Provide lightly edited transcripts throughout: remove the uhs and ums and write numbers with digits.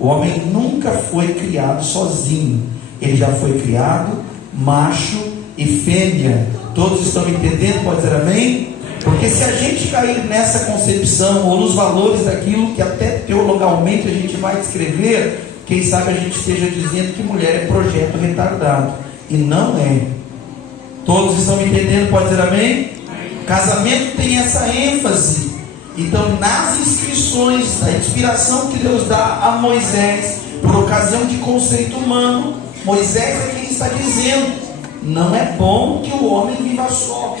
O homem nunca foi criado sozinho. Ele já foi criado macho e fêmea. Todos estão me entendendo? Pode dizer amém? Porque se a gente cair nessa concepção ou nos valores daquilo que até teologalmente a gente vai descrever, quem sabe a gente esteja dizendo que mulher é projeto retardado. E não é. Todos estão me entendendo? Pode dizer amém? Casamento tem essa ênfase. Então, nas inscrições, a inspiração que Deus dá a Moisés, por ocasião de conceito humano, Moisés é quem está dizendo: não é bom que o homem viva só.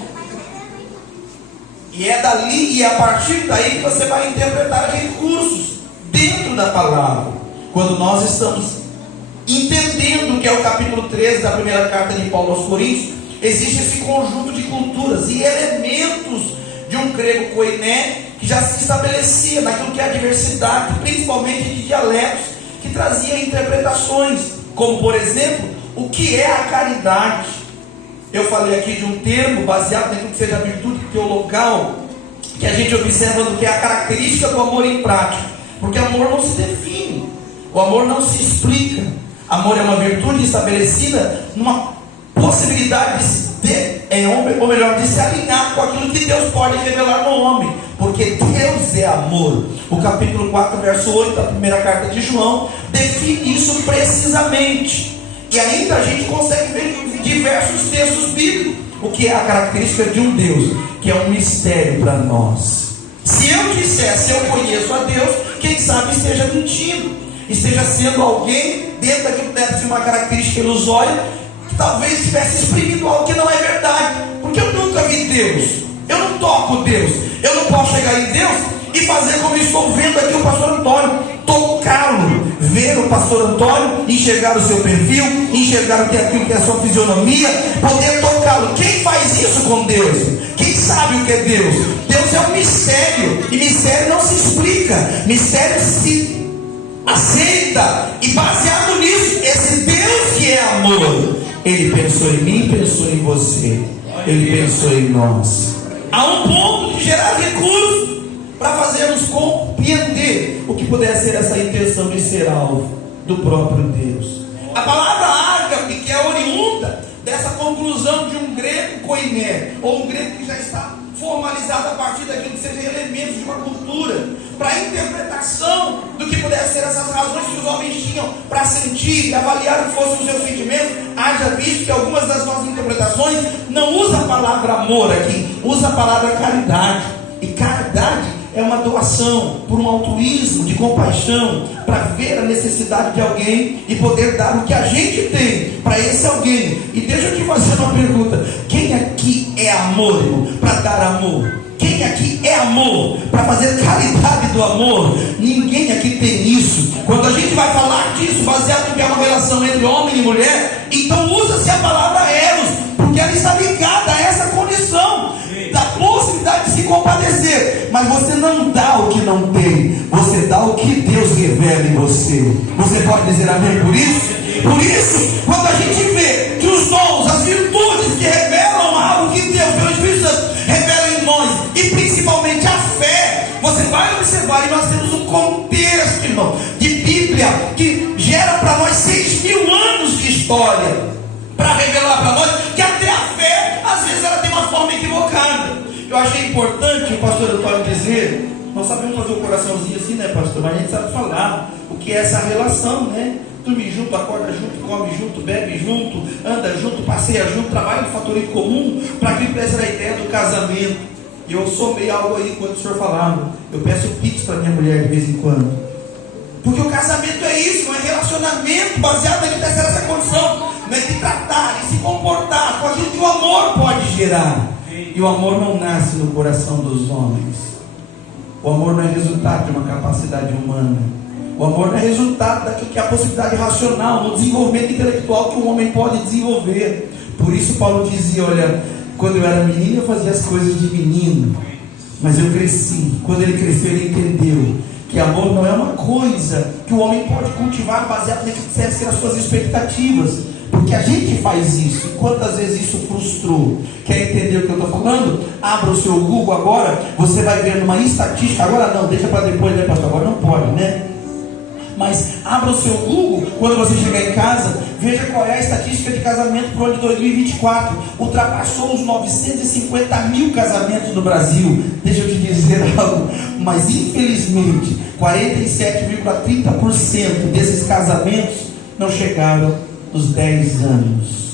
E é dali e a partir daí que você vai interpretar recursos dentro da palavra. Quando nós estamos entendendo que é o capítulo 13 da primeira carta de Paulo aos Coríntios, existe esse conjunto de culturas e elementos de um grego koiné que já se estabelecia naquilo que é a diversidade, principalmente de dialetos, que trazia interpretações, como por exemplo, o que é a caridade. Eu falei aqui de um termo baseado naquilo que seja a virtude teologal, que a gente observa no que é a característica do amor em prática, porque amor não se define, o amor não se explica. Amor é uma virtude estabelecida numa possibilidade de se alinhar com aquilo que Deus pode revelar no homem, porque Deus é amor. O capítulo 4, verso 8 da primeira carta de João define isso precisamente. E ainda a gente consegue ver em diversos textos bíblicos o que é a característica de um Deus, que é um mistério para nós. Se eu dissesse eu conheço a Deus, quem sabe esteja mentindo, esteja sendo alguém dentro daquilo que deve ser uma característica ilusória, que talvez estivesse exprimindo algo que não é verdade, porque eu nunca vi Deus, eu não toco Deus, eu não posso chegar em Deus e fazer como estou vendo aqui o pastor Antônio, tocá-lo, ver o pastor Antônio, enxergar o seu perfil, enxergar aquilo que é a sua fisionomia, poder tocá-lo. Quem faz isso com Deus? Quem sabe o que é Deus? Deus é um mistério, e mistério não se explica, mistério se aceita, e baseado nisso, esse Deus que é amor, Ele pensou em mim, pensou em você, Ele pensou em nós, a um ponto de gerar recursos para fazermos compreender o que pudesse ser essa intenção de ser alvo do próprio Deus. A palavra ágape, que é oriunda dessa conclusão de um grego koiné, ou um grego que já está formalizado a partir daquilo que sejam elementos de uma cultura, para a interpretação do que pudesse ser essas razões que os homens tinham para sentir e avaliar o que fossem os seus sentimentos. Haja visto que algumas das nossas interpretações não usa a palavra amor aqui, usa a palavra caridade. E caridade é uma doação por um altruísmo de compaixão, para ver a necessidade de alguém e poder dar o que a gente tem para esse alguém. E deixa eu te fazer uma pergunta: quem aqui é amor, irmão, para dar amor? Quem aqui é amor para fazer caridade do amor? Ninguém aqui tem isso. Quando a gente vai falar disso, baseado em que é uma relação entre homem e mulher, então usa-se a palavra eros, porque ela está ligada a essa condição da possibilidade de se compadecer. Mas você não dá o que não tem, você dá o que Deus revela em você. Você pode dizer amém por isso? Por isso, quando a gente vê que os dons, as virtudes que revelam algo que Deus, pelo Espírito Santo, revela em nós, e principalmente a fé, você vai observar, e nós temos um contexto, irmão, de Bíblia que gera para nós 6.000 anos de história, para revelar para nós que até a fé, às vezes, ela tem uma forma equivocada. Eu achei importante o pastor Antônio dizer, nós sabemos fazer o coraçãozinho assim, né, pastor? Mas a gente sabe falar o que é essa relação, né? Dorme junto, acorda junto, come junto, bebe junto, anda junto, passeia junto, trabalha no fator em comum, para que pudesse a ideia do casamento. E eu somei algo aí quando o senhor falava. Eu peço pix para minha mulher de vez em quando, porque o casamento é isso, é um relacionamento baseado em ter essa condição, né, de tratar e se comportar com aquilo que o amor pode gerar. E o amor não nasce no coração dos homens. O amor não é resultado de uma capacidade humana. O amor não é resultado daquilo que é a possibilidade racional, no desenvolvimento intelectual que o homem pode desenvolver. Por isso Paulo dizia, olha, quando eu era menino eu fazia as coisas de menino, mas eu cresci. Quando ele cresceu, ele entendeu que amor não é uma coisa que o homem pode cultivar baseado naquilo que deve ser as suas expectativas, porque a gente faz isso. E quantas vezes isso frustrou? Quer entender o que eu estou falando? Abra o seu Google agora, você vai ver numa estatística. Agora não, deixa para depois, né, pastor? Agora não pode, né? Mas abra o seu Google quando você chegar em casa, veja qual é a estatística de casamento para o ano de 2024. Ultrapassou os 950 mil casamentos no Brasil. Deixa eu te dizer algo, mas infelizmente 47,30% desses casamentos não chegaram nos 10 anos.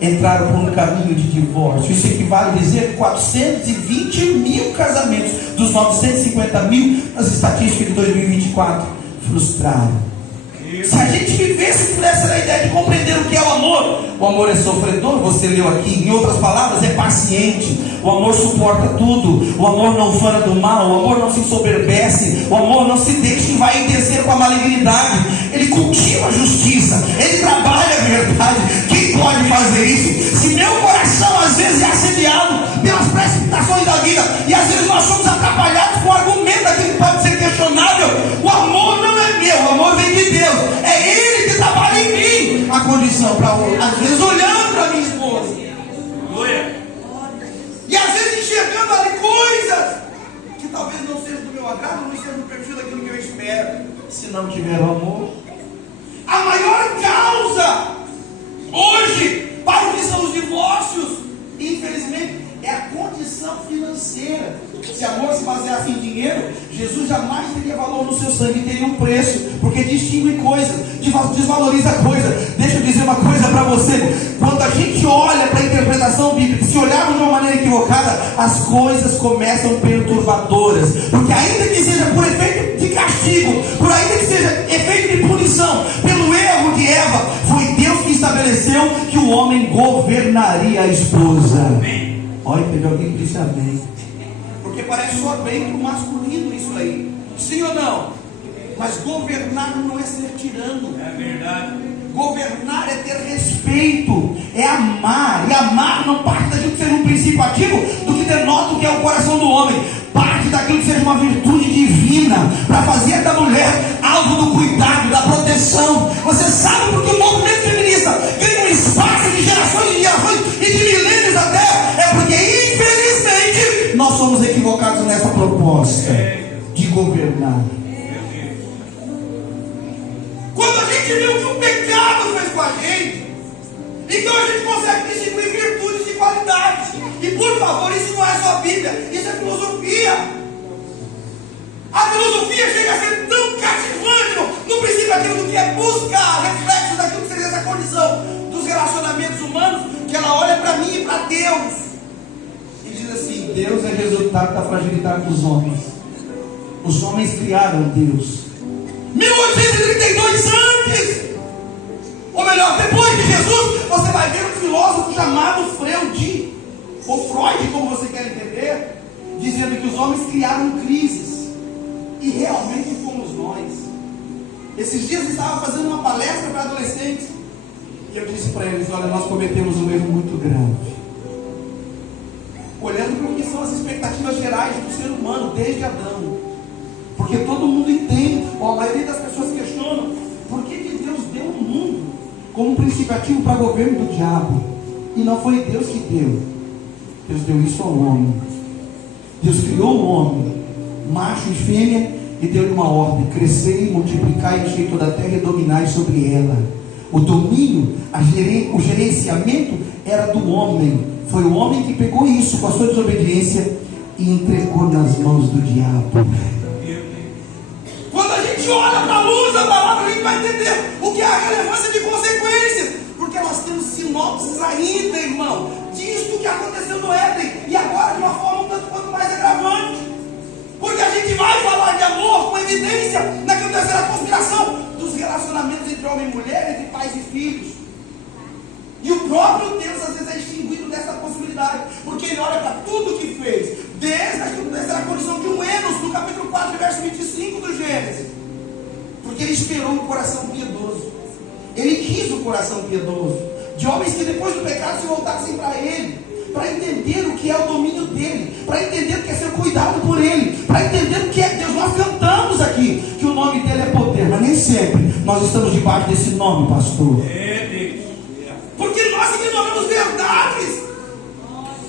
Entraram por um caminho de divórcio. Isso equivale a dizer que 420 mil casamentos dos 950 mil, nas estatísticas de 2024, frustraram. Se a gente vivesse por essa ideia de compreender o que é o amor é sofredor, você leu aqui, em outras palavras, é paciente, o amor suporta tudo, o amor não fana do mal, o amor não se ensoberbece, o amor não se deixa envaidecer com a malignidade, ele cultiva a justiça, ele trabalha a verdade. Quem pode fazer isso? Se meu coração às vezes é assediado pelas precipitações da vida, e às vezes nós somos atrapalhados com o argumento daquilo que pode ser questionável, o amor não é meu, o amor vem de Deus, é Ele que trabalha em mim. A condição para às vezes olhando para minha esposa, e às vezes enxergando ali coisas que talvez não sejam do meu agrado, não estejam no perfil daquilo que eu espero. Se não tiver o amor, a maior causa hoje para o que são os divórcios, infelizmente, é a condição financeira. Se amor se baseasse em dinheiro, Jesus jamais teria valor no seu sangue, teria um preço, porque distingue coisas, desvaloriza coisas. Deixa eu dizer uma coisa para você: quando a gente olha para a interpretação bíblica, se olharmos de uma maneira equivocada, as coisas começam perturbadoras, porque ainda que seja por efeito de castigo, por ainda que seja efeito de punição, pelo erro de Eva, foi Deus que estabeleceu que o homem governaria a esposa. Amém. Olha, teve alguém que disse amém. Porque parece só bem para o masculino isso aí. Sim ou não? Mas governar não é ser tirano. É verdade. Governar é ter respeito, é amar. E amar não parte daquilo que seja um princípio ativo, do que denota o que é o coração do homem. Parte daquilo que seja uma virtude divina, para fazer da mulher alvo do cuidado, da proteção. Você sabe porque o movimento feminista ganha um espaço de gerações e de milênios até? É porque infelizmente nós somos equivocados nessa proposta de governar. Quando a gente viu que o pecado fez com a gente, então a gente consegue distinguir virtudes e qualidades. E por favor, isso não é só Bíblia, isso é filosofia. A filosofia chega a ser tão cativante no princípio aquilo do que é buscar reflexos daquilo que seria essa condição dos relacionamentos humanos, que ela olha para mim e para Deus e diz assim: Deus é resultado da fragilidade dos homens. Os homens criaram Deus. 1832 antes, ou melhor, depois de Jesus, você vai ver um filósofo chamado Freud, ou Freud, como você quer entender, dizendo que os homens criaram crises, e realmente fomos nós. Esses dias eu estava fazendo uma palestra para adolescentes, e eu disse para eles: olha, nós cometemos um erro muito grave, olhando para o que são as expectativas gerais do ser humano desde Adão. Porque todo mundo entende, ou a maioria das pessoas questionam, por que Deus deu o mundo como um princípio ativo para governo do diabo? E não foi Deus que deu. Deus deu isso ao homem. Deus criou o homem, macho e fêmea, e deu-lhe uma ordem: crescer e multiplicar e encher toda a terra e dominar sobre ela. O domínio, o gerenciamento era do homem. Foi o homem que pegou isso com a sua desobediência e entregou nas mãos do diabo. Quando a gente olha para a luz da palavra, a gente vai entender o que é a relevância de consequências, porque nós temos sinopses ainda, irmão, disso que aconteceu no Éden, e agora de uma forma um tanto quanto mais agravante, porque a gente vai falar de amor com evidência na terceira conspiração dos relacionamentos entre homem e mulher, entre pais e filhos. E o próprio Deus às vezes é extinguido dessa possibilidade, porque ele olha para tudo que fez, desde a condição de um Enos, no capítulo 4, verso 25 do Gênesis, porque ele esperou um coração piedoso, ele quis um coração piedoso, de homens que depois do pecado se voltassem para ele, para entender o que é o domínio dele, para entender o que é ser cuidado por ele, para entender o que é Deus. Nós cantamos aqui que o nome dele é poder, mas nem sempre nós estamos debaixo desse nome, pastor. Porque nós ignoramos verdades,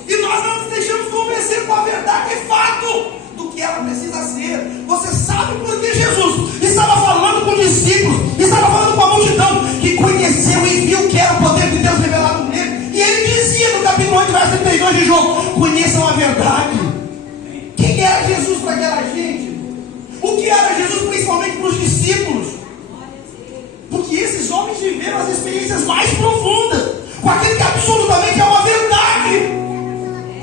e nós não nos deixamos convencer com a verdade, é fato, do que ela precisa ser. Você sabe por que Jesus estava falando para aquela gente? O que era Jesus principalmente para os discípulos? Porque esses homens viveram as experiências mais profundas com aquilo que absolutamente é uma verdade.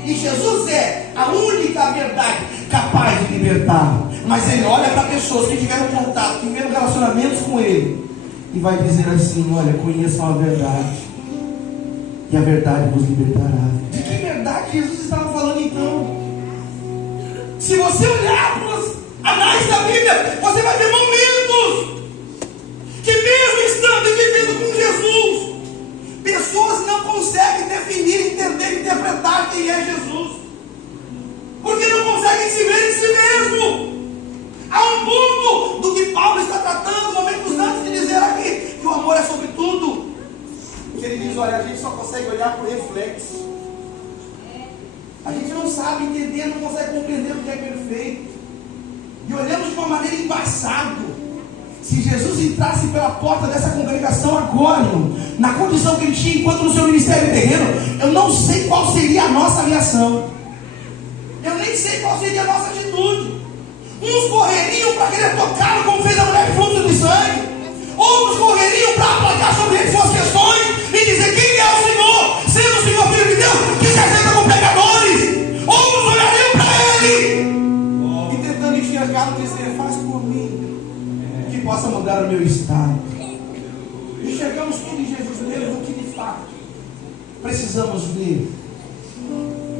E Jesus é a única verdade capaz de libertar. Mas ele olha para pessoas que tiveram contato, que tiveram relacionamentos com ele, e vai dizer assim: olha, conheçam a verdade, e a verdade vos libertará. De que verdade Jesus estava falando então? Se você olhar para os anais da Bíblia, você vai ver momentos que, mesmo estando e vivendo com Jesus, pessoas não conseguem definir, entender, interpretar quem é Jesus, porque não conseguem se ver em si mesmo. Há um ponto do que Paulo está tratando momentos antes de dizer aqui que o amor é sobre tudo. Ele diz: olha, a gente só consegue olhar por reflexo. A gente não sabe entender, não consegue compreender o que é perfeito. E olhamos de uma maneira embaçada. Se Jesus entrasse pela porta dessa congregação agora, irmão, na condição que ele tinha enquanto no seu ministério terreno, eu não sei qual seria a nossa reação. Eu nem sei qual seria a nossa atitude. Uns correriam para querer tocá-lo, como fez a mulher de fluxo de sangue. Outros correriam para aplacar sobre ele suas questões e dizer: quem é o Senhor? Sendo o Senhor Filho de Deus, que se assenta com pecadores. Outros olhariam para ele e, tentando enxergá-lo, dizer: faz por mim, que possa mudar o meu estado. Enxergamos tudo em Jesus mesmo, o que de fato precisamos ver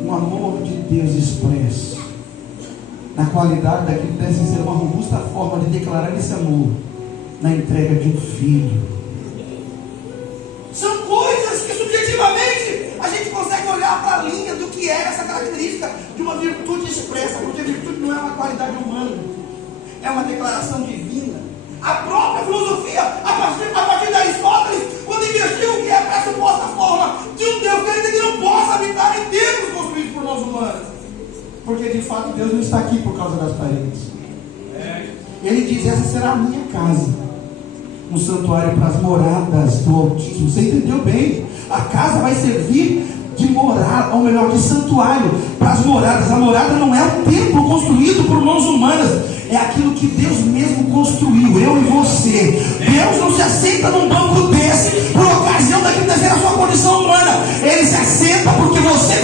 o amor de Deus expresso na qualidade daquilo que deve ser uma robusta forma de declarar esse amor na entrega de um filho. São coisas que subjetivamente a gente consegue olhar para a linha do que é essa característica de uma virtude expressa, porque a virtude não é uma qualidade humana, é uma declaração divina. A própria filosofia, a partir de Aristóteles, quando investiu o que é a pressuposta forma de um Deus que não possa habitar em templos construídos por mãos humanas, porque de fato Deus não está aqui por causa das paredes. Ele diz: essa será a minha casa, um santuário para as moradas do Altíssimo. Você entendeu bem? A casa vai servir de morada, ou melhor, de santuário para as moradas. A morada não é um templo construído por mãos humanas, é aquilo que Deus mesmo construiu, eu e você. Deus não se assenta num banco desse por ocasião daquilo que deve ser a sua condição humana. Ele se assenta porque você